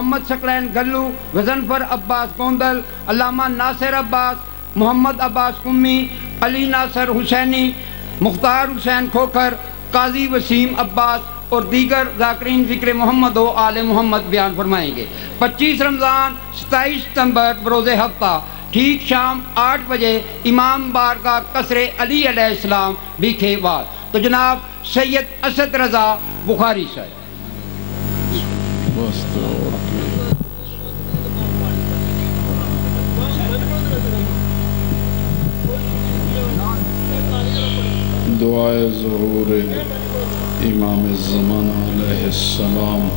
محمد ثقلین گلو، غضنفر عباس گوندل، علامہ ناصر عباس، محمد عباس قمی، علی ناصر حسینی، مختار حسین کھوکھر، قاضی وسیم عباس اور دیگر ذاکرین ذکر محمد و آل محمد بیان فرمائیں گے۔ 25 رمضان 27 ستمبر بروز ہفتہ ٹھیک شام 8 بجے امام بارگاہ قصر علی علیہ السلام بیکھے واد۔ تو جناب سید اسد رضا بخاری صاحب۔ دعائے ظہور امام زمانہ علیہ السلام۔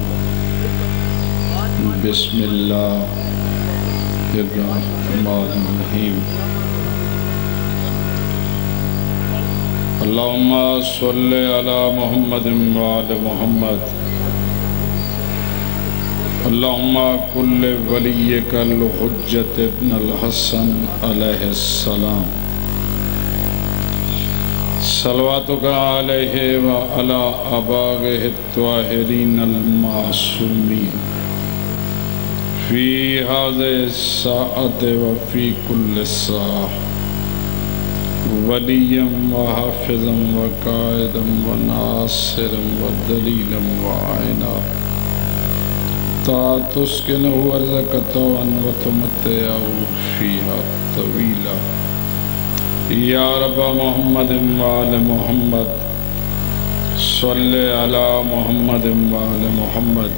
بسم اللہ الرحمن الرحیم۔ اللہم صلی علی محمد وعلی محمد۔ اللہم کل ولیک الحجت ابن الحسن علیہ السلام۔ صلواتک علیہ وعلی آبائہ الطاہرین المعصومین فی ہذہ الساعۃ وفی کل ساعہ، ولیا وحافظا وقائدا وناصرا ودلیلا وعینا، تا تسکنہ ارضک طوعا وتمتعہ فیہا طویلا۔ یا رب محمد وآل محمد، صلی علی محمد وآل محمد،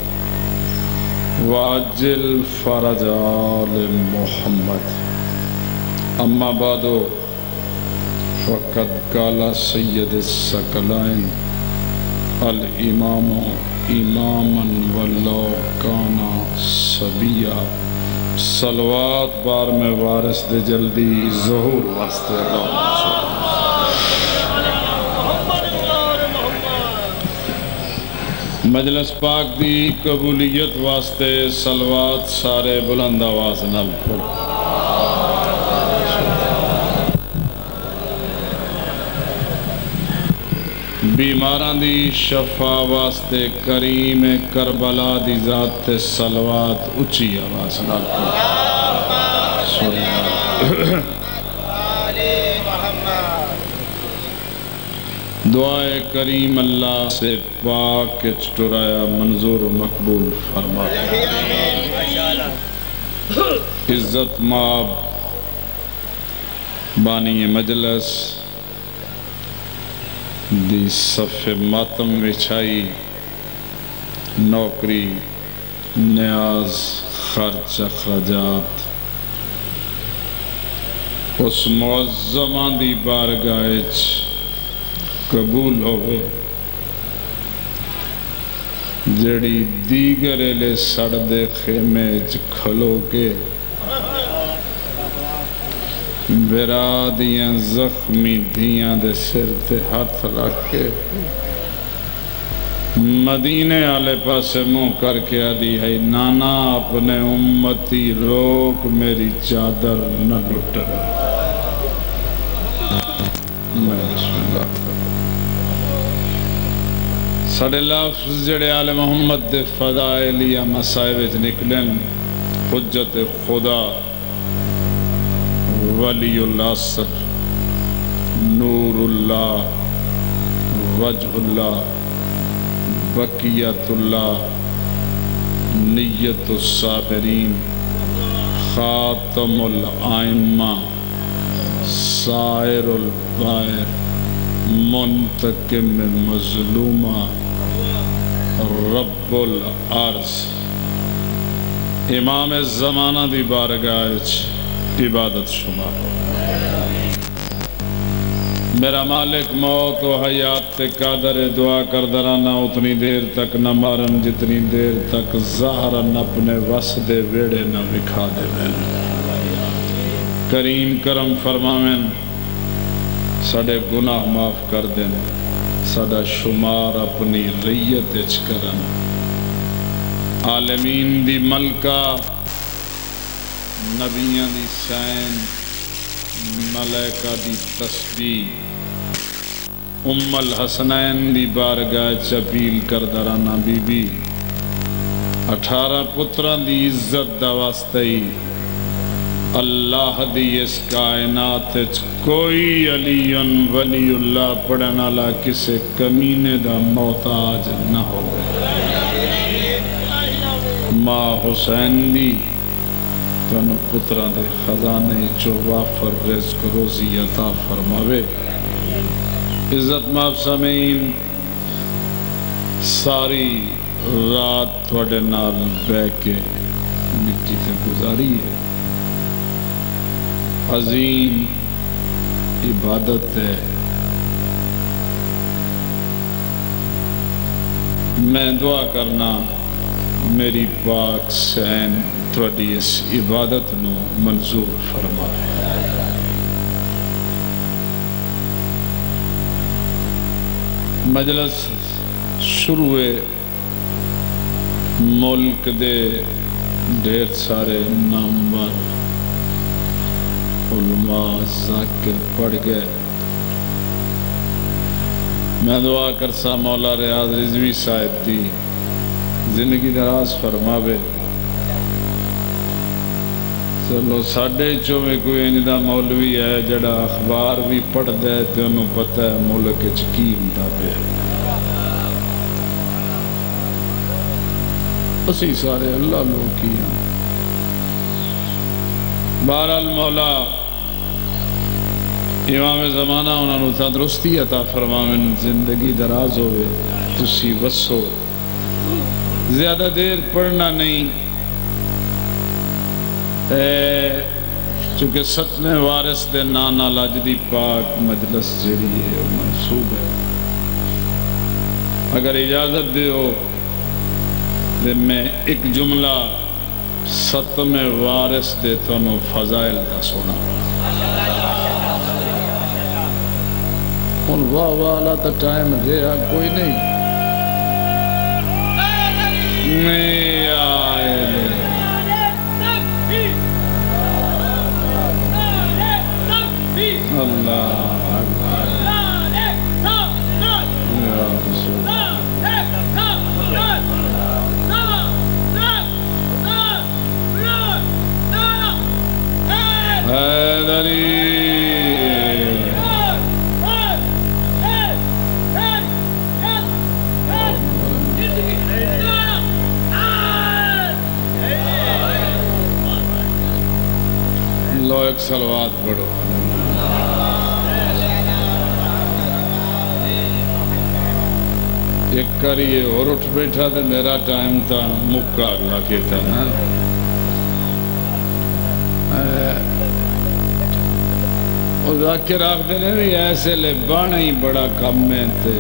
وعجل فرج آل محمد۔ اما بعد فقد قال سید الثقلین الامام اماما ولو کان صبیا۔ صلوات بار میں وارث دے جلدی ظہور واسطے مجلس پاک دی قبولیت واسطے صلوات سارے بلند آواز نال پڑھ۔ بیماران دی شفا واسطے کریم کربلا دی ذات تے صلوات اچھی آواز نال پڑھ۔ دعائے کریم اللہ سے پاک چٹرایا منظور و مقبول فرما۔ عزت ماب بانی مجلس دی صف ماتم وچھائی، نوکری نیاز خرچ اخراجات اس معظمان دی بارگاہ قبول ہوئے، جڑی دیگر لے سڑ دے خیمے کھلو کے برا دیاں زخمی دیاں دے سر تے ہاتھ رکھ کے مدینے آلے پاسے منہ کر کے آدھی ہے نانا اپنے امتی روک میری چادر نہ لٹر۔ بسم اللہ ساڑھے لفظ جڑے آل محمد دے فضائل یا مسائب نکلن، حجت خدا، ولی العصر، نور اللہ، وجہ اللہ، بقیت اللہ، نیت الصابرین، خاتم الائمہ، سائر البائر، منتقم مظلومہ، رب العرض، امام زمانہ دی بارگاہ عبادت شمار ہو۔ میرا مالک موت و حیات تے قادر دعا کر درانا اتنی دیر تک نہ مارن جتنی دیر تک ظاہرن اپنے وسدے ویڑے نہ بکھا دے وین۔ کریم کرم فرماوین، ساڑے گناہ معاف کر دیں، ساڑا شمار اپنی ریت اچ کرن۔ عالمین دی ملکہ، نبیان دی سین، ملائکہ دی تسبیح، ام الحسنین دی بارگاہ چپیل کر درانا بی بی، 18 پتران دی عزت دا واسطے ہی اللہ دی اس کائنات کوئی علی ولی اللہ پڑھن والا کسے کمینے دا محتاج نہ ہو ماں حسین دی تنو پتران دے خزانے جو وافر رزق روزی عطا فرماوے عزت ماب سامعین ساری رات تھوڑے نال بے کے مٹی سے گزاری ہے عظیم عبادت ہے میں دعا کرنا میری پاک سین تھوڑی اس عبادت نو منظور فرمائے مجلس شروع ملک دے ڈھیر سارے نامور علماء ذاکر پڑھ گئے میں دعا کرسا مولا ریاض رضوی صاحب دی زندگی دراز فرماوے چلو ساڑھے چویں کوئی انجدہ مولوی ہے جڑا اخبار بھی پڑھ دے تے انہوں پتہ ہے ملک چکیم دا پہ اسی سارے اللہ لوگ کی ہیں بہرحال مولا امام زمانہ انہوں نے تندرستی عطا فرماویں زندگی دراز ہوئے تسی وسو زیادہ دیر پڑھنا نہیں چونکہ ستویں وارث دے نانا لاجدی پاک مجلس جیڑی ہے منصوب ہے اگر اجازت دے ہو میں ایک جملہ ستویں وارث دے تنو فضائل دا سونا ان واہ والا تا ٹائم رہا کوئی نہیں میں آئے لے اللہ لو ایک صلوات پڑھو ایک کریے اور اٹھ بیٹھا تھا میرا ٹائم تھا مکہ اللہ کے تھا نا اور ذاکر آخ دینے بھی ایسے لے بانا ہی بڑا کم میں تھے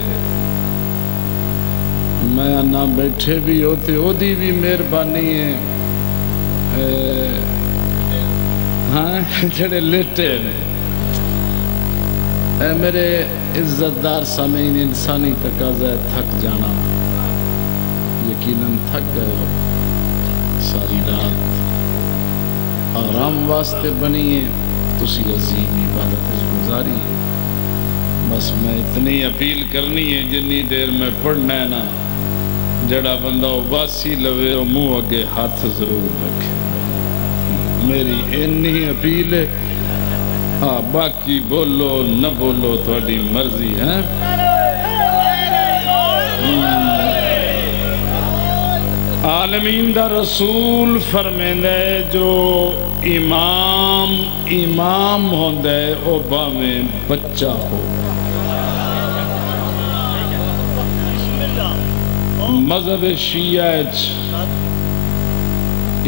میں نہ بیٹھے بھی ہوتے ہو دی بھی مہربانی ہے ہاں جڑے لیٹے نے اے میرے عزت دار سامعین انسانی تقاضا ہے تھک جانا یقیناً تھک گئے ہو ساری رات آرام واسطے بنی ہے تسی عظیم عبادت گزاری ہے بس میں اتنی اپیل کرنی ہے جنی دیر میں پڑھنا ہے نا جڑا بندہ اباسی لوے اور منہ اگے ہاتھ ضرور رکھے میری انی اپیل ہے ہاں باقی بولو نہ بولو تھوڑی مرضی ہے عالمین دا رسول فرمیندے جو امام ہوندے او باویں بچہ ہو مذہب شیعہ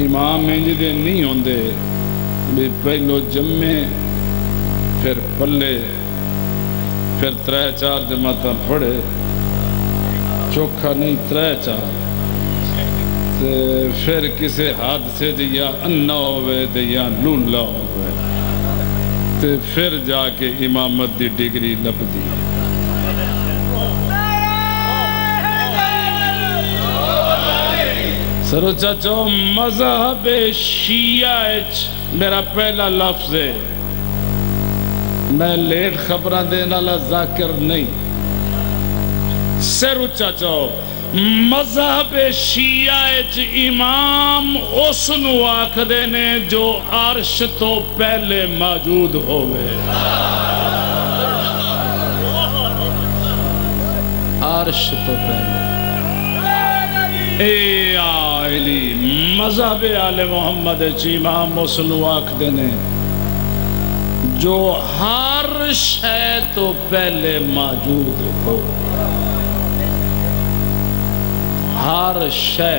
امام انجدے نہیں ہوندے بھی پہلو جمعے پھر پلے پھر 3-4 جماعتاں پڑھے چوکھا نہیں 3-4 پھر کسے حادثے دے یا انہ ہوئے دے یا لولا ہوئے تے پھر جا کے امامت دی ڈگری لب دی سرو چاچو مذہب شیعہ میرا پہلا لفظ ہے میں لیٹ خبران دینا لا ذاکر نہیں سر اچھا چاہو مذہب شیعہ چ امام اس نو آکھدے نے جو عرش تو پہلے موجود ہوئے. عرش تو پہلے. اے آئلی مذہب آل محمد چ امام اس نو آکھدے نے جو ہر شے تو پہلے موجود ہو. ہر شے.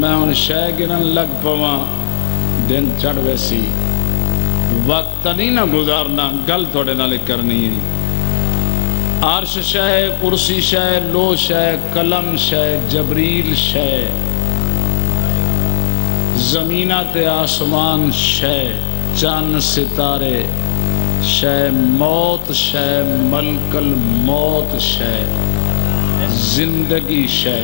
میں ان شے گنن لگ پواں دن چڑھ ویسی وقت نہیں نہ گزارنا گل تھوڑے نال کرنی ہے. عرش شے، کرسی شے، لو شے، قلم شے، جبریل شے، زمینات آسمان شے، چاند ستارے شے، موت شے، ملک الموت شے، زندگی شے.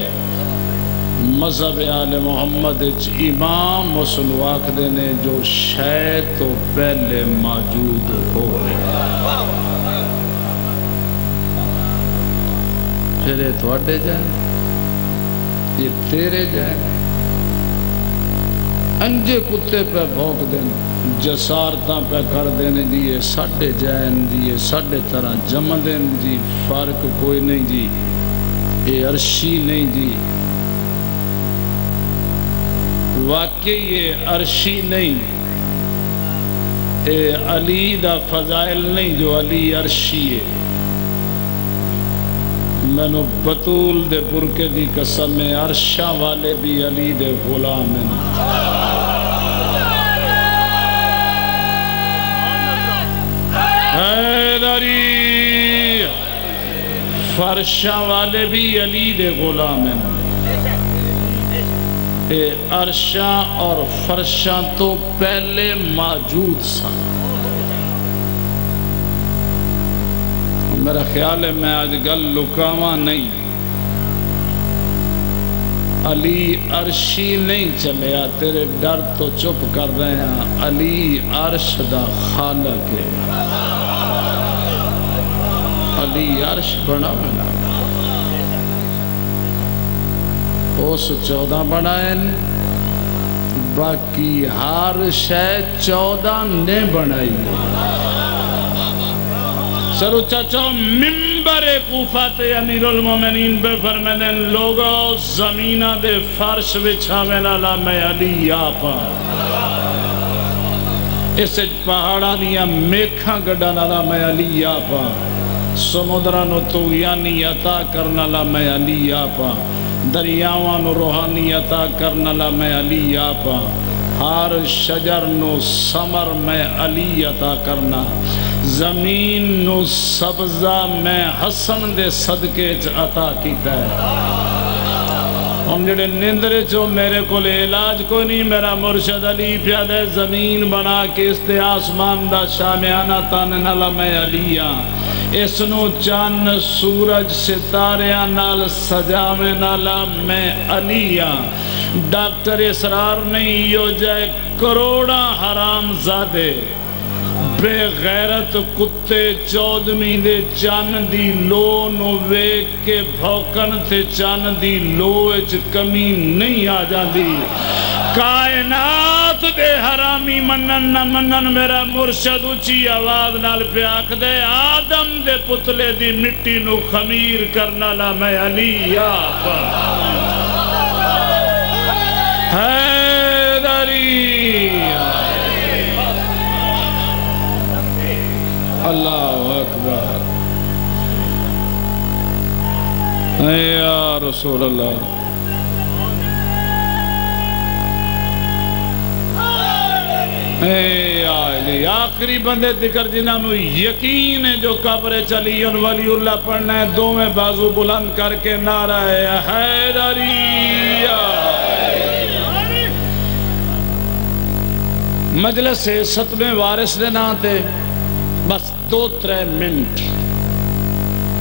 مذہب آل محمد امام مسلم آکھدے نے جو شے تو پہلے موجود ہوئے. پھر یہ تھوڑے جائیں، یہ تیرے جائیں. انجے کتے پہ بھونک دیں، جسارتاں پہ کر دیں جی یہ ساڑھے جائن جی یہ ساڑھے طرح جمع دیں جی فرق کوئی نہیں جی یہ عرشی نہیں جی. واقعی یہ عرشی نہیں، اے علی دا فضائل نہیں جو علی عرشی ہے. میں نو بطول دے برکے دی قسم میں عرشاں والے بھی علی دے غلام ہیں. حیدری فرشاں والے بھی علی دے غلام ہیں. اے عرشاں اور فرشاں تو پہلے موجود سن. میرا خیال ہے میں آج گل لکاواں نہیں. علی عرشی نہیں چلیا تیرے ڈر تو چپ کر رہے ہیں. علی عرش دا خالق ہے. علی عرش بنا بنا اس 14 بنائیں باقی ہر شے 14 نے بنائی. چلو چاچو ممبر کوفہ تے امیر المومنین پہ فرمینے لوگو زمینہ دے فرش بچھاوے لالا میں علی آپا. اس پہاڑا دیا میکھاں گڑا لالا میں علی آپا. سمودرانو تویانی عطا کرنا لا میں علی آپا. دریاوانو روحانی عطا کرنا لا میں علی آپا. ہر شجر نو سمر میں علی عطا کرنا. زمین نو سبزہ میں حسن دے صدقے عطا کیتا ہے. ہم جڑے نندرے چو میرے کو لے علاج کوئی نہیں. میرا مرشد علی پیادے زمین بنا کے استے آسمان دا شامیانہ تاننا لا میں علی آن. اس نو چان سورج ستاریاں نال سجاوے نالا میں علی آن. ڈاکٹر اسرار نہیں یو جائے کروڑا حرام زادے بے غیرت کتے چودمی دے چان دی لو نو ویک کے بھوکن تھے چان دی لو اچ کمی نہیں آ جاندی. کائنات دے حرامی منن نہ منن میرا مرشد اچھی آواز نال پیاک دے آدم دے پتلے دی مٹی نو خمیر کرنا لا میں علی آپا. حیدری اللہ اکبر. اے یا رسول اللہ. اے آئلی آخری بندے ذکر جنہاں نو یقین ہے جو قبر چلی ان ولی اللہ پڑھنا ہے. دو میں بازو بلند کر کے نعرہ ہے حیدری. مجلس سے 7ویں وارث دے نا تے بس 2-3 منٹ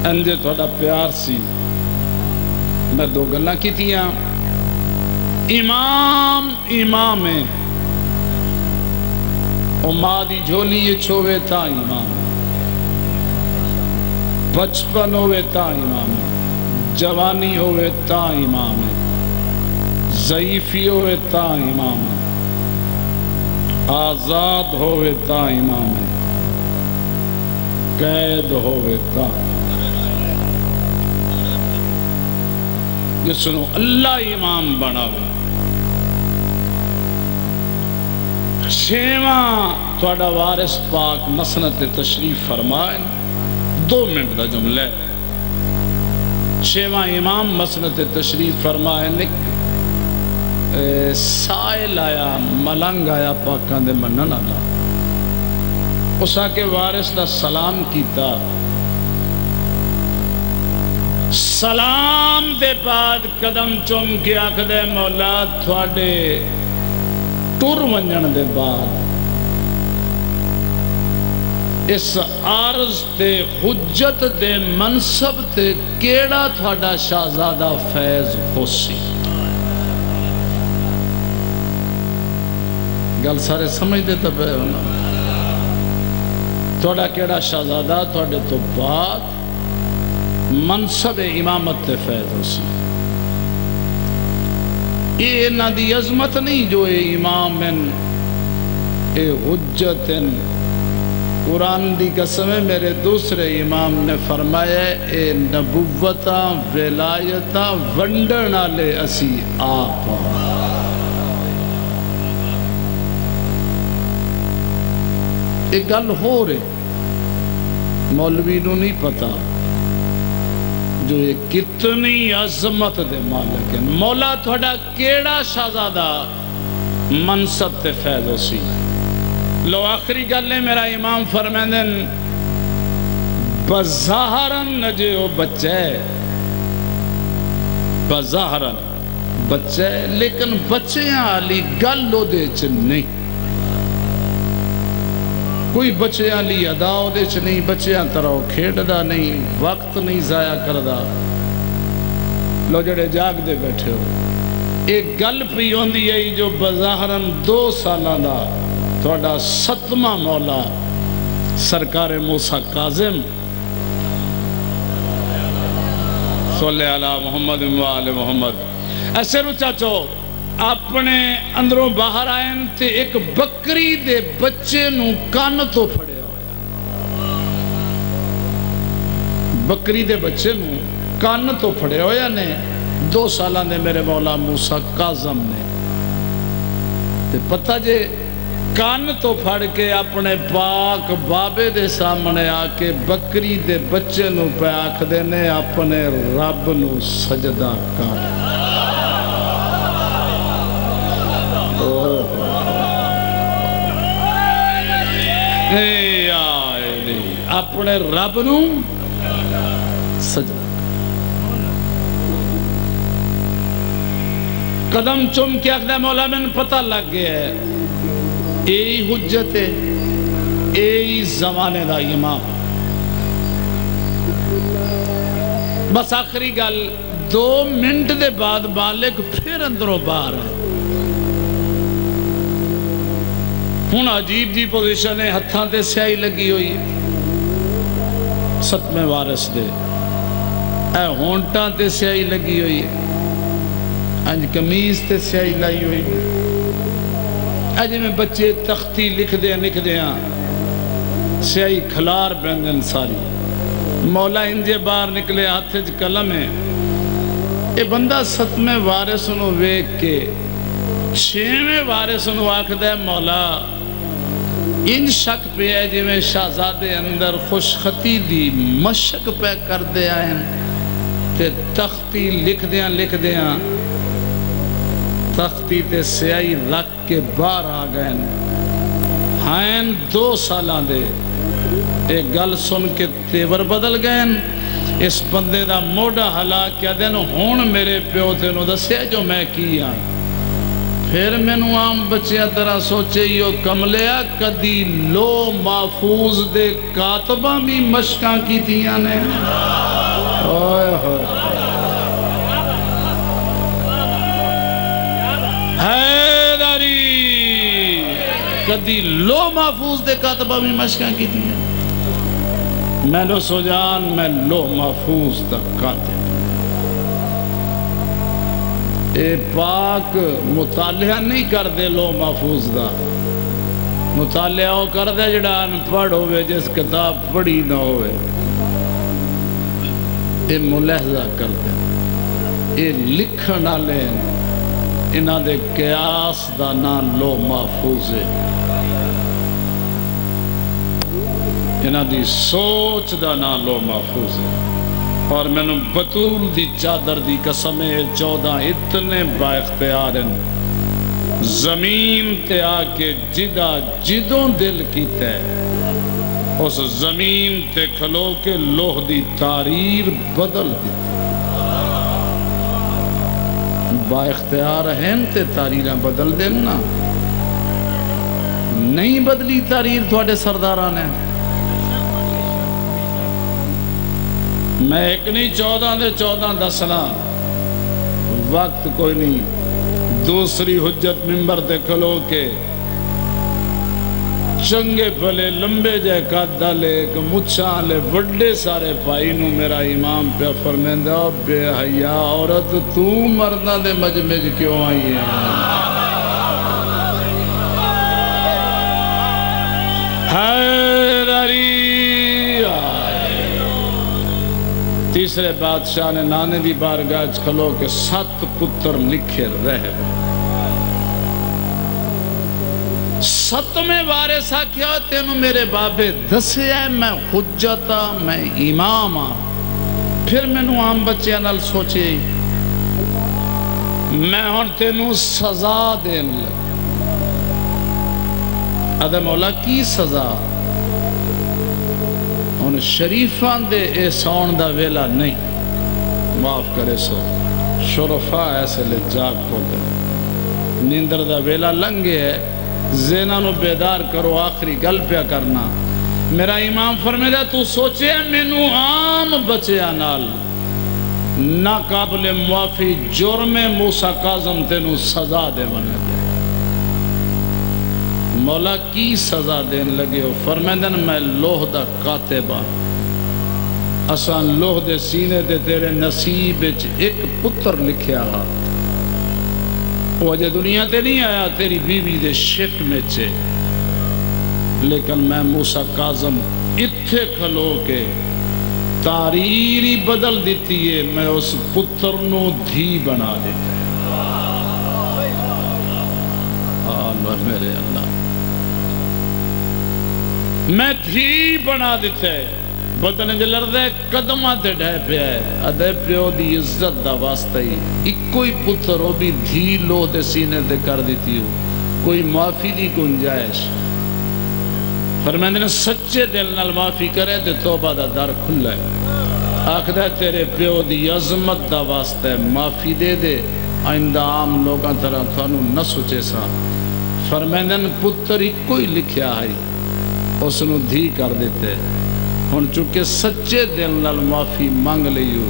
انجے تھوڑا پیار سی. میں 2 گلاں کیتیاں. امام ہے او ماں دی جھولی یہ چھوے تا امام. بچپن ہوئے تا امام ہے، جوانی ہوئے تا امام ہے، ضعیفی ہوئے تا امام ہے، آزاد ہوئے تا امام ہے، قید ہوئے تا۔ یہ سنو، اللہ امام بناوے۔ چھواں تھوڑا وارث پاک مسند تشریف فرمائے، 2 منٹ دا جملہ ہے۔ چھواں امام مسند تشریف فرمائے، سائل آیا، ملنگ آیا پاکان دے منن آلا، اس آکے وارث دا سلام کیتا، سلام دے بعد قدم چوم کے آکھ دے مولا تھوڑے ٹر ونجن دے بعد اس عارض تے حجت دے منصب تے کیڑا تھوڑا شہزادہ فیض ہو سی۔ گل سارے سمجھ دیتا پہ ہونا، تھوڑا کیڑا شہزادہ تھوڑے تو بعد منصب امامت تے فیض ہو سی۔ یہ نہ دی عظمت نہیں جو اے امامن اے حجتن، قرآن دی قسم ہے میرے دوسرے امام نے فرمایا اے نبوتاں ولایتاں ونڈنا لے اسی آپ۔ ایک گل ہو رہے مولوی نو نہیں پتا جو یہ کتنی عظمت دے مالک ہیں۔ مولا تھوڑا کیڑا شہزادہ منصب تے فیض ہو سی۔ لو آخری گل ہے میرا امام فرمیندن بظاہرن نجے او بچے، بظاہرن بچے، لیکن بچیاں علی گل لو دے چ نہیں، کوئی بچیاں لی ادا ہو دے چ نہیں، بچیاں طرح کھیڑ دا نہیں، وقت نہیں ضائع کردہ۔ لو جڑے جاگ دے بیٹھے ہو، ایک گل پی ہوندی ہے جو بظاہرن 2 سالہ دا تھوڑا 7واں مولا سرکار موسیٰ کاظم صلی اللہ محمد و آل محمد ایسے رو چاچو اپنے اندروں باہر آئیں تے ایک بکری دے بچے نو کان تو پھڑے ہویا، بکری دے بچے نو کان تو پھڑے ہویا نے 2 سالہ نے میرے مولا موسیٰ کاظم نے تے پتہ جے کان تو پھڑ کے اپنے پاک بابے دے سامنے آکے بکری دے بچے نو پہ آکھ دینے اپنے رب نو سجدہ کر۔ اپنے رب نو سجدہ قدم چم کے آخدہ مولا میں پتہ لگ گیا ہے اے حجت ہے، اے زمانے دا امام۔ بس آخری گل 2 منٹ دے بعد مالک پھر اندروں باہر ہے۔ ہون عجیب جی پوزیشن ہے، ہتھاں تے سیاہی لگی ہوئی 7ویں وارث دے، اے ہونٹاں تے سیاہی لگی ہوئی، انج کمیز تے سیاہی لائی ہوئی، اجے میں بچے تختی لکھ دیاں سیاہی کھلار بندن ساری۔ مولا انجے باہر نکلے ہاتھ وچ قلم ہے، اے بندہ 7ویں وارث نو ویکھ کے 6ویں وارث نو آکھدا ہے مولا ان شک پہ ہے جی میں شہزادے اندر خوش خطی دی مشک پہ کر دے آئیں تے تختی لکھ دیاں تختی تے سیائی رکھ کے باہر آ گئے ہائیں 2 سالاں دے ایک گل سن کے تیور بدل گئے۔ اس بندے دا موڑا ہلا کیا دین ہون میرے پیو تے نو دسے جو میں کیا، پھر میں نو عام بچیاں طرح سوچے یو کملیا کدی لو محفوظ دے کاتباں بھی مشکاں کی تیاں نے۔ حیداری کدی لو محفوظ دے کاتباں بھی مشکاں کی تیاں۔ میں نو سجان میں لوح محفوظ دا کاتب اے پاک مطالعہ نہیں کر دے لوح محفوظ دا، مطالعہ وہ کر دے جڑا ان پڑھ ہوئے جس کتاب پڑھی نہ ہوئے، اے ملاحظہ کر دے، اے لکھن والے انہاں دے قیاس دا نام لوح محفوظ ہے، انہاں دی سوچ دا نام لوح محفوظ ہے۔ اور میں نے بطول دی چادر دی قسم 14 اتنے با اختیار ہیں، زمین تے آکے جدا جدوں دل کیتا ہے، اس زمین تے کھلو کے لوح دی تاریر بدل دیتا، با اختیار ہیں تے تاریراں بدل دینا، نہیں بدلی تاریر تھوڑے سرداران ہیں۔ میں ایک نہیں 14 دے 14 دسنا، وقت کوئی نہیں، دوسری حجت ممبر تے کھلو کے چنگے پھلے لمبے جائے قدہ لے ایک مچھاں لے وڈے سارے پائی نو میرا امام پہ فرمیندہ بے حیاء عورت تو مردہ دے مجمج کیوں آئی ہے؟ حیدری تیسرے بادشاہ نے نانے دی بارگاہ کھلو کے 7 پتر لکھے رہ گئے، 7ویں وارث کیا تینوں میرے بابے دسے ہے میں حجتا میں امام ہاں، پھر میں نو عام بچے نال سوچے میں ہن تینوں سزا دین لگ، ادھے مولا کی سزا؟ ان شریفان دے احسان دا ویلا نہیں، معاف کرے سو شرفا ایسے لے جاگ پوتے نیندر دا ویلا لنگے ہے، زینہ نو بیدار کرو آخری گل پیا کرنا۔ میرا امام فرمیدہ تو سوچے میں نو عام بچے آنال نا قابل معافی جرم موسیٰ کاظم تینو سزا دے من لگے، مولا کی سزا دین لگے ہو؟ فرمیدن میں لوح دا کاتبہ، اسان لوح دے سینے دے تیرے نصیب ایک پتر لکھیا ہا، وہ اجے دنیا تے نہیں آیا تیری بیوی دے شک میں چھے، لیکن میں موسیٰ کاظم اتھے کھلو کے تاریری بدل دیتی ہے، میں اس پتر نو دھی بنا دیتا ہے۔ اللہ میرے اللہ، میں دھی بنا دیتا ہے، بدن جلر دے قدمہ تے ڈھے پہ ہے، ادھے پیو دی عزت دا واسطہ ہی ایک کوئی پتر ہو بھی دھی لو دے سینے دے کر دیتی ہو، کوئی معافی دی گنجائش۔ فرمائندے نے سچے دل نال معافی کرے دے توبہ دا در کھلا ہے، آخدہ تیرے پیو دی عظمت دا واسطہ ہے معافی دے دے، آئندہ عام لوگاں طرح تھانو نہ سوچے سا۔ فرمائندے نے پتر ایک کوئی لکھیا ہے، اس نو دھی کر دیتے، ہن چونکہ سچے دل نال معافی مانگ لیو،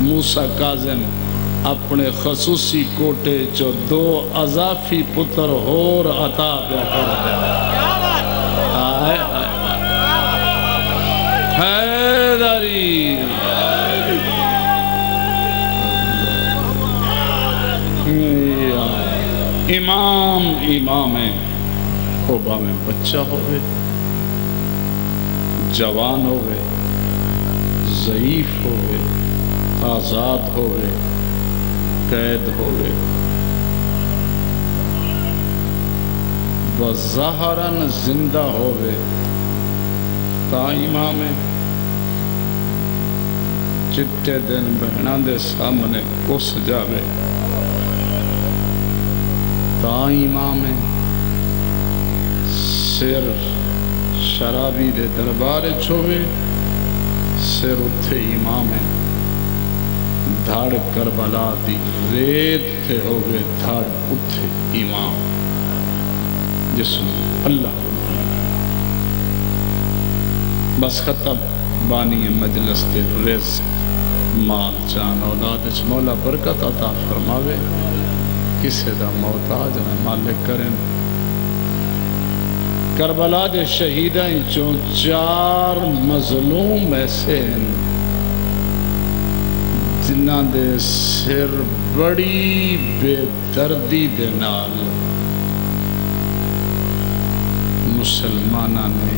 موسیٰ کاظم اپنے خصوصی کوٹے چو 2 اضافی پتر ہور عطا پیا کر دیا۔ حیدری امام امام ہے، خوبہ میں بچہ ہوئے، جوان ہوئے، ضعیف ہوئے، آزاد ہوئے، قید ہوئے، بظاہراً زندہ ہوئے، تا امام چٹے دن بہناں دے سامنے کس جاوے، تا امام سر شرابی دے دربار چھوئے، سر اتھے امام دھاڑ کربلا دی ریت تھے ہوئے، دھاڑ اتھے امام جسم اللہ۔ بس ختم بانی مجلس تے رزق مال جان اولاد اچ مولا برکت عطا فرماوے، کسے دا محتاج نہ مالک کریں۔ کربلا دے شہیداں چوں 4 مظلوم ایسے ہیں جنہاں دے سر بڑی بے دردی دے نال مسلمانہ نے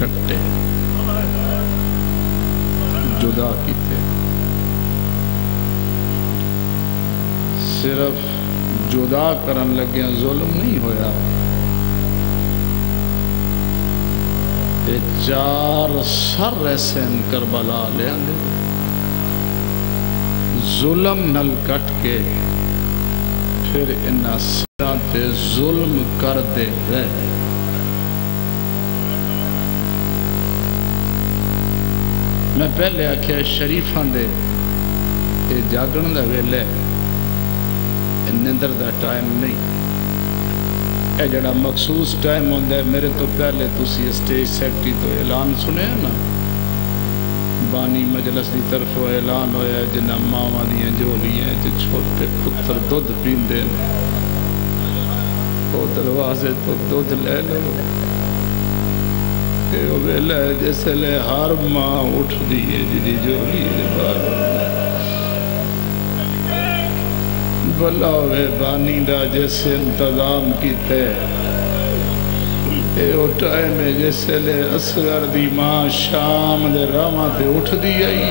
کٹے جدا کیتے. صرف جدا کرن لگے ظلم نہیں ہویا، 4 سر ایسے ان کربلا لے آندے ظلم نل کٹ کے پھر انہاں سراں تے ظلم کر دے رہے. میں پہلے آکھیا شریفاں دے اے جاگن دا ویلے نیندر دا ٹائم نہیں، اے جڑا مخصوص ٹائم ہوندا ہے. میرے تو پہلے تسی اسٹیج سیکٹری تو اعلان سنے نا، بانی مجلس دی طرف اعلان ہویا جنہاں ماواں دیاں جولیاں جو چھوٹے پتر دودھ پیندے او دروازے تو دودھ لے لو. اے او ویلا ہے جیسے لے ہر ماں اٹھ دیئے جدی جولی دے باہر بلا ہوئے بانی دا جیسے انتظام کیتے. اے او ٹائم ہے جیسے لے اصغر دی ماں شام دے راما تے اٹھ دی آئی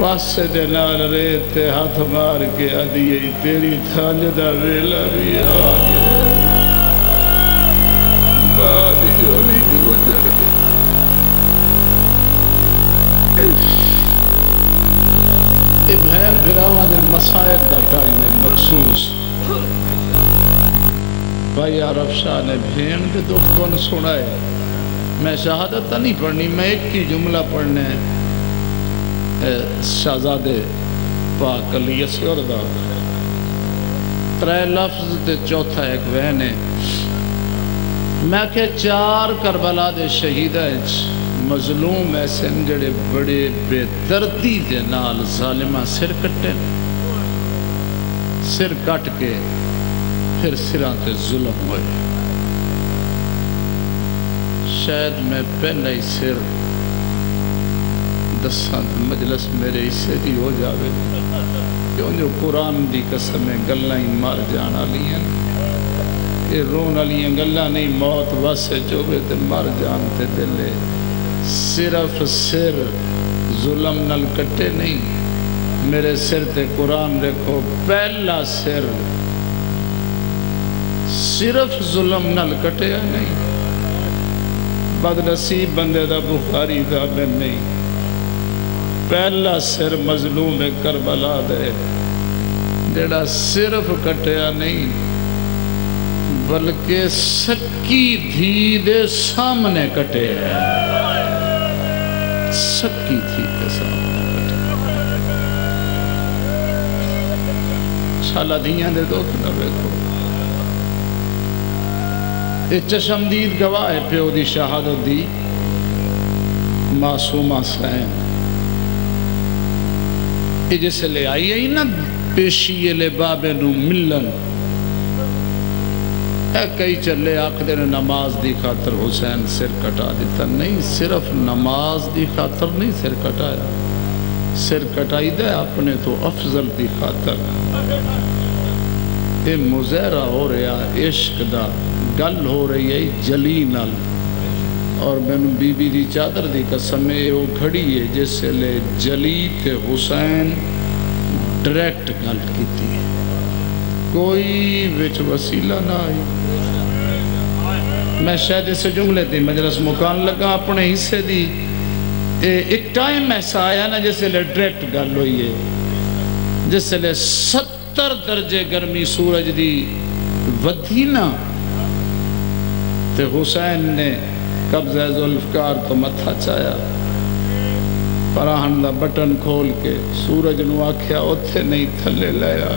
پاسے دے نال ریت تے ہاتھ مار کے آدھی آئی تیری تھانج دا ویلا بھی آگے بادی جولی بھی گزر گئی. اے بہن بھراواں دے مسائب دا ٹائم ہے مخصوص. بھائی عرف شاہ نے بھین دے دکھ کون سنائے. میں شہادت نہیں پڑھنی، میں ایک کی جملہ پڑھنے شہزادے پاک علی اصغر دا 3 لفظ تے چوتھا ایک بہن ہے. میں کہ 4 کربلا دے شہیدہ مظلوم ایسے جڑے بڑے بے دردی دے نال ظالمہ سر کٹے، سر کٹ کے پھر سراں تے ظلم ہوئے. شاید میں پہلا ہی سر دساں مجلس میرے حصے دی ہو جاوے، کیوں جو قرآن دی قسمیں گلاں ہی مار جان والی ہیں. یہ رون والی گلاں نہیں، موت واسے چوبے تے مر جان تے دلے. صرف سر ظلم نل کٹے نہیں، میرے سر تے قرآن رکھو پہلا سر صرف ظلم نل کٹیا نہیں. بد نصیب بندے دا بخاری دا میں نہیں. پہلا سر مظلوم کربلا دے جڑا صرف کٹیا نہیں بلکہ سکی دھی دے سامنے کٹے ہے. سکی دھی دے سامنے کٹے. شالا دھیاں دے دکھ نہ بیکھو. یہ چشمدید گواہ ہے پیو دی شہادت دی معصومہ سین. یہ جیسے لے آئی ہے نا پیشی لے بابے نو ملن، اے کئی چلے آقدر نماز دی خاطر حسین سر کٹا دیتا. نہیں، صرف نماز دی خاطر نہیں سر کٹایا، سر کٹائی دے اپنے تو افضل دی خاطر. یہ مظاہرہ ہو رہا عشق دا، گل ہو رہی ہے جلی نال. اور میں نے بی بی دی چادر دی قسم ہے وہ گھڑی ہے جس سے لے جلی تے حسین ڈائریکٹ گل کیتی ہے، کوئی وچ وسیلہ نہ آئی. میں شاید اسے جملے دی مجلس مکان لگا اپنے حصے دی. ایک ٹائم ایسا آیا نا جس سے لے ڈائریکٹ گل ہوئی ہے، جس سے لے 70 درجے گرمی سورج دی ودھی نا تے حسین نے قبضہ ذوالفقار تو متھا چایا، پراہن دا بٹن کھول کے سورج نو آکھیا اتھے نہیں تھلے لیا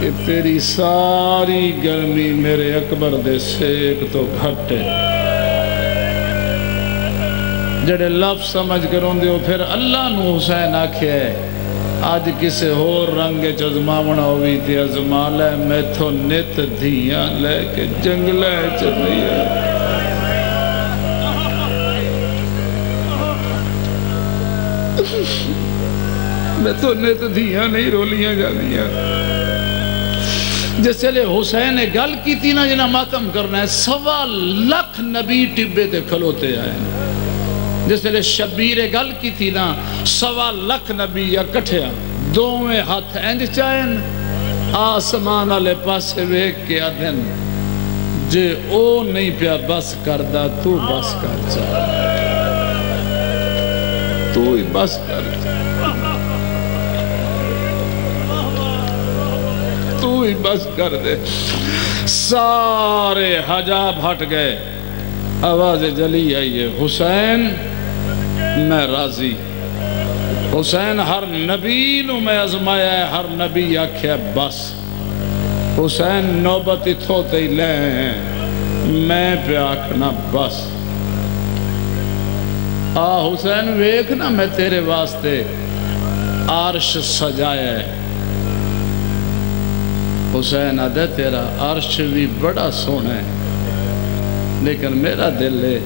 کہ تیری ساری گرمی میرے اکبر دے سیک تو گھٹے. جڑے لفظ سمجھ کر ہوں دیو پھر اللہ نو حسین آکھیا ہے آج کسے ہور رنگ چزماونا ہوئی تھی ازما لے میں تو نت دھیاں لے کے جنگلے چلی ہے میں تو نت دھیاں نہیں رولیاں جانیاں جس لئے حسین نے گل کی تھی نا جنہاں ماتم کرنا ہے 1.25 نبی ٹبے تے کھلوتے آئے جس لئے شبیر گل کی تھی نا 1.25 نبی یا کٹھیا دوویں ہاتھ انج چاہیں آسمان والے پاسے ویکھ کے آدھن جے او نہیں پیا بس کردہ تو بس کر چاہ تو ہی بس کر چاہ تو ہی بس کر دے سارے حجاب ہٹ گئے آواز جلی آئی ہے حسین میں راضی حسین ہر نبی نو میں ازمایا ہے ہر نبی آکھیا بس حسین نوبت اتھوتے ہی لے ہیں میں پہ آکھنا بس حسین ویکھ نا میں تیرے واسطے عرش سجایا ہے حسین آدھے تیرا عرش بھی بڑا سونا ہے لیکن میرا دل ہے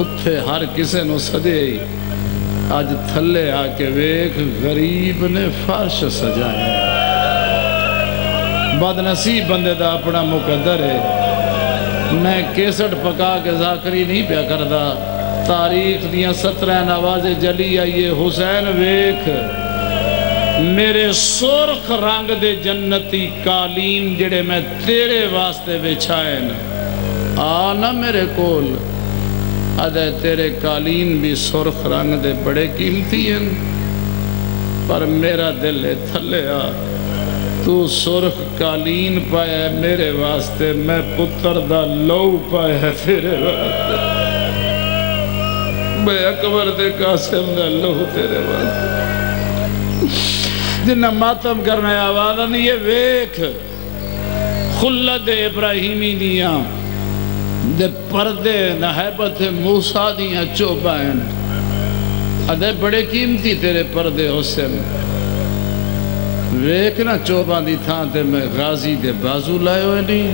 اتھے ہر کسے نو سدے ہی آج تھلے آکے ویکھ غریب نے فرش سجایا ہے بدنصیب بندے دا اپنا مقدر ہے میں کیسٹ پکا کے ذاکری نہیں پیا کردہ تاریخ دیاں 17 نوازے جلی آئیے حسین ویکھ میرے سرخ رنگ دے جنتی قالین جڑے میں تیرے واسطے بچھائیں آنا میرے کول ادھے تیرے قالین بھی سرخ رنگ دے بڑے قیمتی ہیں پر میرا دل ہے تھلے تو سرخ قالین پایا میرے واسطے میں پتر دا لو پایا تیرے واسطے میں اکبر دے قاسم دا لو تیرے واسطے جنہ ماتم کرنا ہے آوازہ نہیں یہ ویکھ خلد ابراہیمی دیاں دے پردے نحیبت موسیٰ دیاں چوبائیں ادھے بڑے قیمتی تیرے پردے حسین ویکھ نا چوباں دی تھاں تے میں غازی دے بازو لائے ہوئے نہیں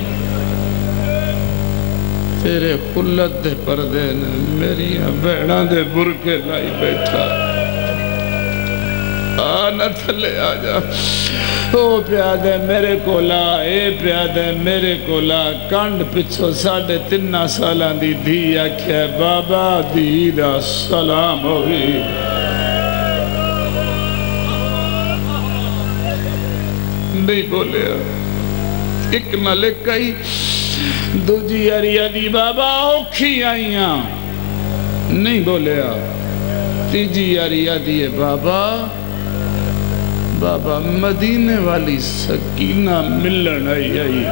تیرے خلد دے پردے نے میری بہنہ دے برکے لائی بیٹھا آنا تھلے آجا او پیادے میرے کولا اے پیادے میرے کولا کانڈ پچھو 3.5 سالان دی دھی آکھیا بابا دی دا سلام ہوئی نہیں بولے ایک نہ لکھائی دو جی اریا دی بابا اوکھی آئیاں نہیں بولے تیجی اریا دی بابا بابا مدینے والی سکینہ ملن آئی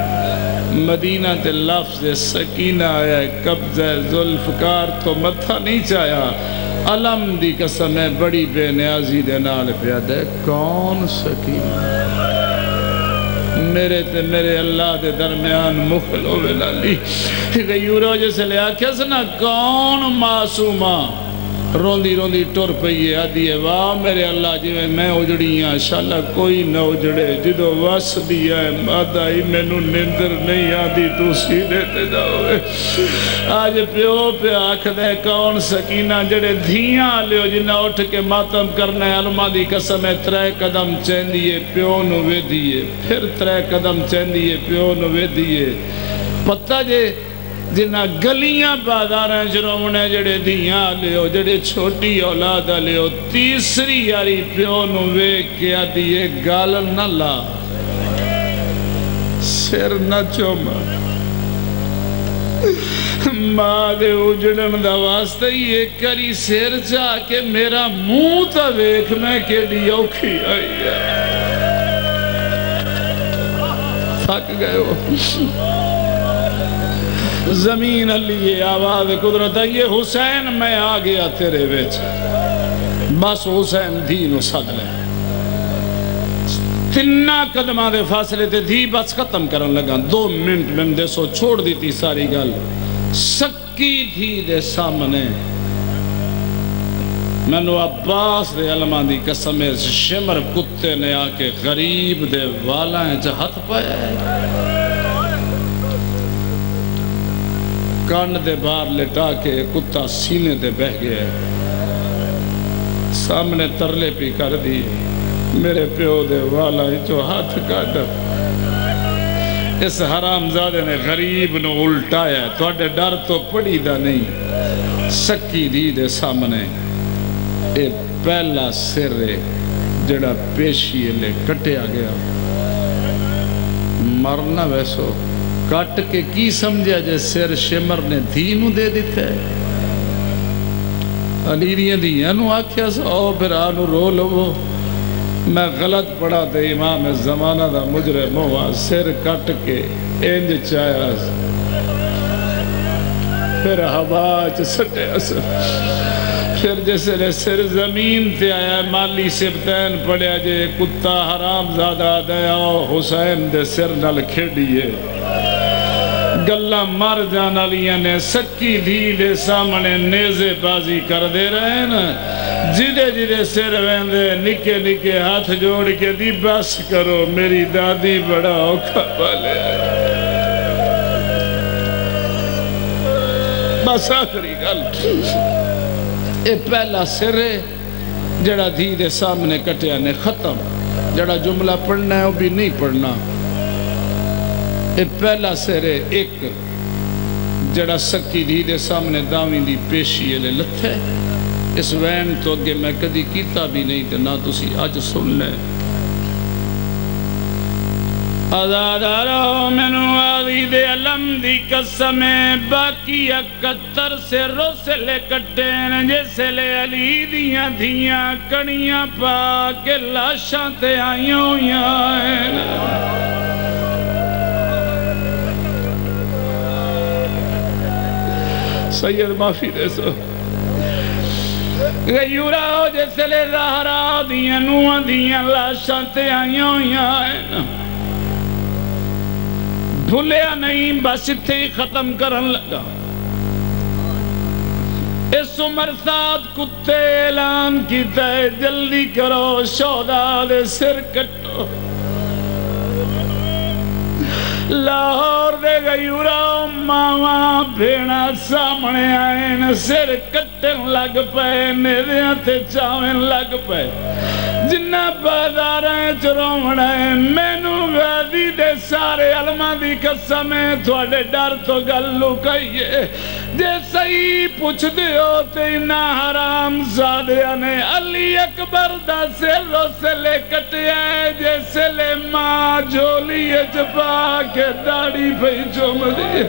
مدینہ تے لفظ سکینہ آیا ہے قبضہ ذوالفقار تو متھا نہیں چاہیا علم دی قسم ہے بڑی بے نیازی دے نال پیاد ہے کون سکینہ میرے تے میرے اللہ دے درمیان مخلو ولالی غیورو جیسے لے آکھیا سنا کون معصومہ روندی روندی ٹور پئیے آدھی ہے واہ میرے اللہ جی میں اجڑیاں شاللہ کوئی نہ اجڑے جدو وس دیا ہے مادہ ہی میں نو نندر نہیں آدھی تو سیدھے تے جاؤے آج پیو پہ آکھ دے کون سکینہ جڑے دھیاں لیو جنہ اٹھ کے ماتم کرنا ہے علماء دی قسم ہے 3 قدم چین دیئے پیو نو وے دیئے پھر 3 قدم چین دیئے پیو نو وے دیئے پتہ جے جنہ گلیاں بازاراں جرومنے جڑے دیاں لیو جڑے چھوٹی اولاد لیو تیسری یاری پیو نو ویک کیا دیئے گال نہ لا سر نہ چوما ماں دے اجڑن دا واسطہ یہ کری سر جا کے میرا منہ تا ویک میں کے لیے اوکھی آئی ہے تھک گئے ہو زمین علیہ آواز قدرت ہے یہ حسین میں آ گیا تیرے ویچ بس حسین دین و صد لے 3 قدمہ دے فاصلے تے دھی بس ختم کرن لگا 2 منٹ میں دے سو چھوڑ دی تھی ساری گل سکی تھی دے سامنے مینو عباس دے علماء دی قسم شمر کتے نے آ کے غریب دے والا ہاتھ پایا کان دے باہر لٹا کے کتا سینے دے بہ گیا سامنے ترلے پی کر دی میرے پیو دے والا جو ہاتھ کٹ اس حرام زادے نے غریب نو الٹایا توڑے ڈر تو پڑی دا نہیں سکی دی دے سامنے اے پہلا سر جڑا پیشی لے کٹیا گیا مرنا ویسو کٹ کے کی سمجھا جے سر شمر نے دینو دے دیتے علیریاں دیانو آکھیا سا او برانو رو لو میں غلط پڑھا تے امام زمانہ دا مجرم ہوا سر کٹ کے انج چایا پھر ہوا سٹے پھر جیسے نے سر زمین تے آیا مالی سبتین پڑیا جے کتا حرام زادہ دیا حسین دے سر نل کھڑیے گلہ مر جانا لیا نے سکی دھیلے سامنے نیزے بازی کر دے رہے ہیں نا جدے جدے سر ویندے نکے نکے ہاتھ جوڑ کے دی بس کرو میری دادی بڑا اوکھا پالے بس آخری گل اے پہلا سر جڑا دھی دے سامنے کٹیا نے ختم جڑا جملہ پڑھنا ہے وہ بھی نہیں پڑھنا اے پہلا سر ایک جڑا سکی دھی دے سامنے داویں دی پیشی لے لتھے اس وین تو اگے میں کدی کیتا بھی نہیں تے نہ تسی آج سن لے آزادارو منو آدھی دے علم دی قسم باقی 71 سے روسلے کٹین جیسے لے علی دیاں دھیاں کڑیاں پا کے لاشاں تے آئیوں یائن سید معافی دے سو غیورا ہو جیسے لے زہرا دیاں نوہ دیاں لاشاں تے آئیوں یائن بھولیا نہیں بس تھے ختم کرن لگا اس عمر ساتھ کتے اعلان کیتا ہے جلدی کرو شہداء دے سر کٹو لاہور دے غیورا ماما بھیڑا سامنے آئین سر کٹن لگ پے نیدیاں تے چاویں لگ پے جنہ بازاریں چرومڑیں مینو غازی دے سارے علماء دی قسمیں تھوڑے ڈر تو گلو کئیے جے صحیح پوچھ دیو تے انہا حرام زادیاں نے علی اکبر دا سر سے لے کٹیا جیسے لے ماں جھولی جپا کے داڑی پہی چوم دی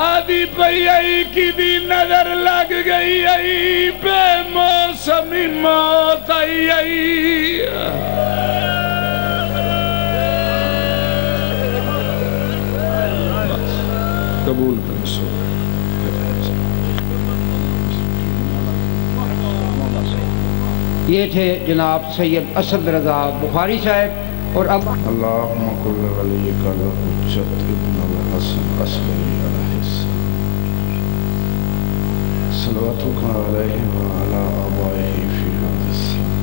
آدھی پہی آئی کی دی نظر لگ گئی آئی بے موسمی موت آئی قبول کریں سو یہ تھے جناب سید اسد رضا بخاری صاحب اور اب اللہم کل ولیک الحجت ابن الحسن عسکری علیہ السلام صلواتک علیہ وعلا آبائہ فی هذا السلام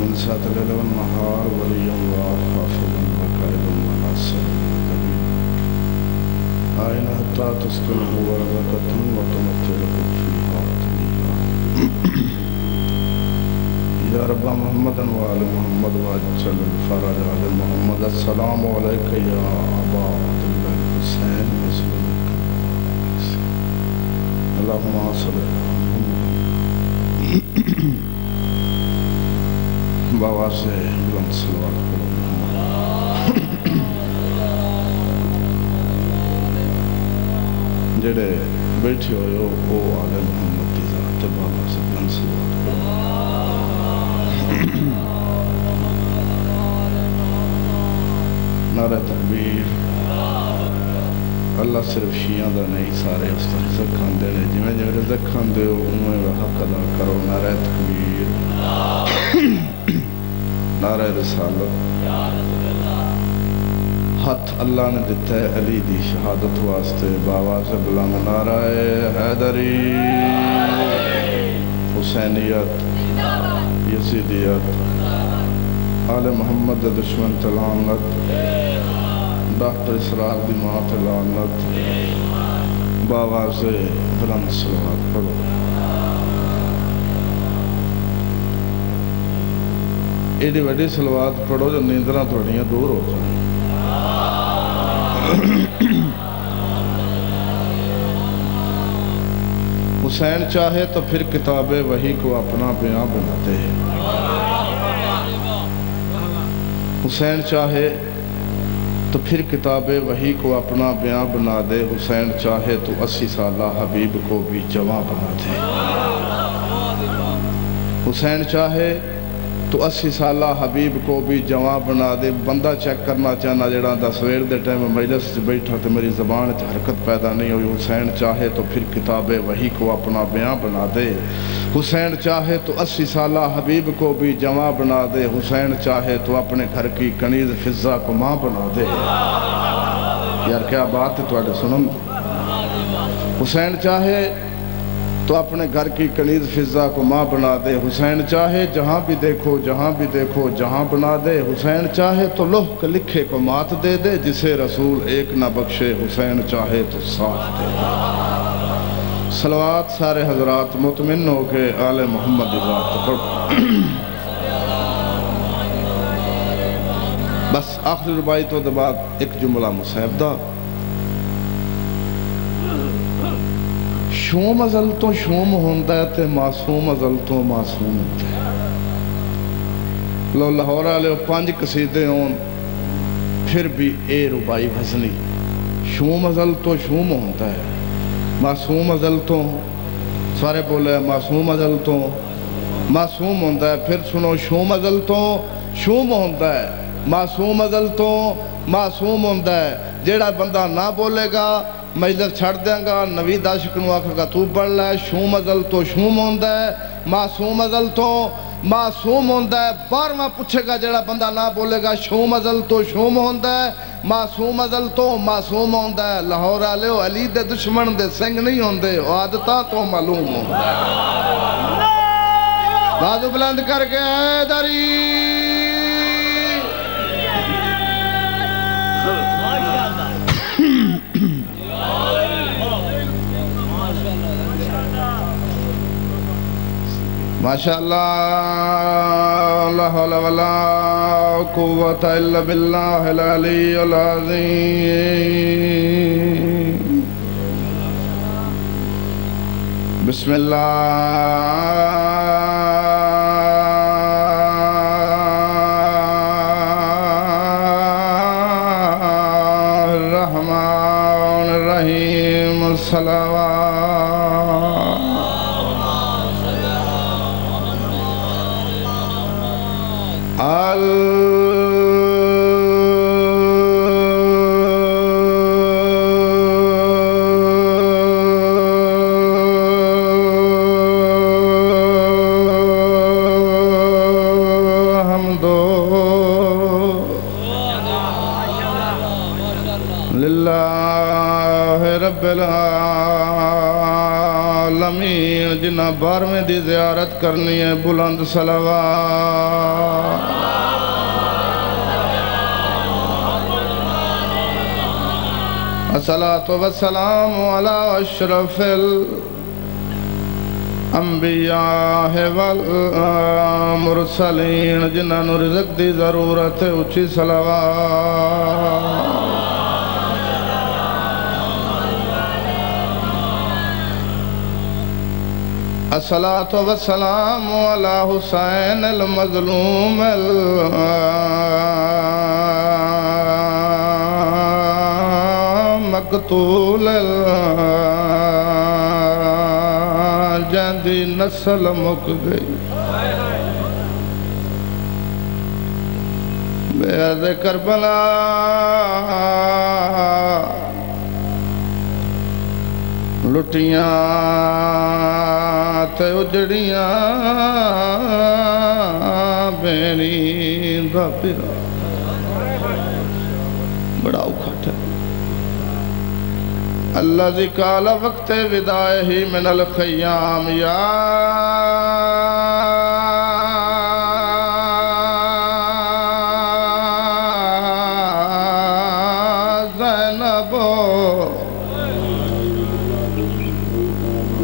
من سات اللیل والنہار ولی اللہ حافظ وقائد وناصر آئین حتی تسکنہ ورزقتن وتمتلکم فیہا طویلا یا رب محمد وآل محمد وعجل الفرج علی محمد السلام علیکہ یا ابا عبداللہ الحسین مسلم اللہم صلی بابا سے بلند صلوات کرو جڑے بیٹھے ہوئے او علی محمد کی ذات بابا سے بلند صلوات کرو نعرہ تکبیر اللہ صرف شیعہ دا نہیں سارے اس طرح رزق کھان دے رہے جمیں جو رزق کھان دے ہو انہیں حق ادا کرو نعرہ تکبیر نعرہ رسالت ہاتھ اللہ نے دیتا ہے علی دی شہادت واسطے باوا سے بلند نعرہ حیدری حسینیت یزیدیت آل محمد دے دشمن تے لعنت ڈاکٹر اسرار دی ماں تے لعنت باواز بلند صلوات پڑھو ایڈی وڈی صلوات پڑھو جو نیندراں تھوڑیاں دور ہو جائیں حسین چاہے تو پھر کتاب وحی کو اپنا بیان بنا دے حسین چاہے تو پھر کتاب وحی کو اپنا بیان بنا دے حسین چاہے تو 80 سالہ حبیب کو بھی جوان بنا دے حسین چاہے تو 80 سالہ حبیب کو بھی جوان بنا دے بندہ چیک کرنا چاہنا جڑا دا سویر دے ٹائم مجلس سے بیٹھا تو میری زبان سے حرکت پیدا نہیں ہوئی حسین چاہے تو پھر کتاب وحی کو اپنا بیان بنا دے حسین چاہے تو 80 سالہ حبیب کو بھی جوان بنا دے حسین چاہے تو اپنے گھر کی کنیز فضا کو ماں بنا دے یار کیا بات ہے توڑے سنم حسین چاہے تو اپنے گھر کی کنیز فضا کو ماں بنا دے حسین چاہے جہاں بھی دیکھو جہاں بھی دیکھو جہاں بنا دے حسین چاہے تو لوح کے لکھے کو مات دے دے جسے رسول ایک نہ بخشے حسین چاہے تو ساتھ دے دے صلوات سارے حضرات مطمئن ہو کے آل محمد ذات پڑھ بس آخری ربائی تو بعد ایک جملہ مصحبدہ شوم ازل تو شوم ہوندہ ہے تے معصوم ازل تو معصوم ہوندہ ہے لو لاہورہ لے 5 قصیدے ہون پھر بھی اے ربائی وزنی شوم ازل تو شوم ہوندہ ہے معصوم ازل تو سارے بولے معصوم ازل تو معصوم ہوندہ ہے پھر سنو شوم ازل تو شوم ہوندہ ہے معصوم ازل تو معصوم ہوندہ ہے جیڑا بندہ نہ بولے گا مجلس چھڑ دیں گا نوید عاشق نو آکھا گا تو پڑھ لے شوم ازل تو شوم ہوندہ ہے معصوم ازل تو معصوم ہوندہ ہے بارواں پوچھے گا جڑا بندہ نہ بولے گا شوم ازل تو شوم ہوندہ ہے معصوم ازل تو معصوم ہوندہ ہے لاہور آلے ہو علی دے دشمن دے سنگ نہیں ہوندے عادتاں تو معلوم ہوندہ ہے بازو بلند کر کے حیدری ماشاءاللہ لا حول ولا قوة الا باللہ العلی العظیم بسم اللہ الرحمن الرحیم الصلوات جنہ 12ویں دی زیارت کرنی ہے بلند صلوات الصلاة والسلام علی اشرف الانبیاء والمرسلین جنہ نو رزق دی ضرورت ہے اچھی صلوات الصلاة والسلام على حسین المظلوم المقتول جندی نسل مک گئی بے عرض کربلا لٹیاں تے اجڑیاں بینی دا پیرا بڑا اکھٹ ہے الذي قال وقت ودائه من الخيام يا زينب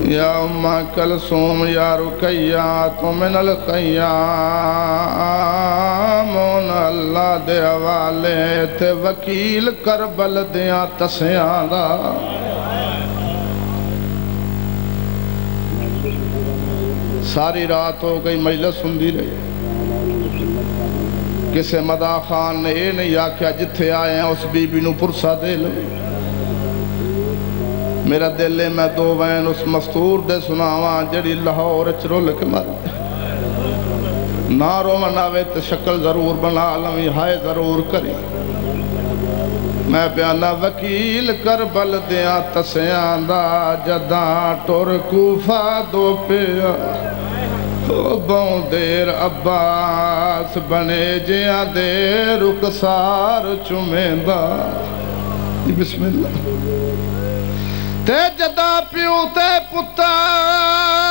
يا أم كلثوم يا رقية من القيام اللہ دے حوالے تے وکیل کربل دیاں تسیاں دا ساری رات ہو گئی مجلس سندی رہی کسے مدا خان نے یہ نہیں آکھیا جتھے آئے ہیں اس بی بی نو پرسا دے لو میرا دل ہے میں دو وین اس مستور دے سناواں جڑی لاہور چرول کے مر نارو مناوے تو شکل ضرور بنا لویں ہائے ضرور کری میں پیانا وکیل کربل دیاں تسیاں دا جداں ٹور کوفہ دو پیا بہوں دیر عباس بنے جیاں دے رکسار چمیں دا بسم اللہ تے جدا پیوں تے پتر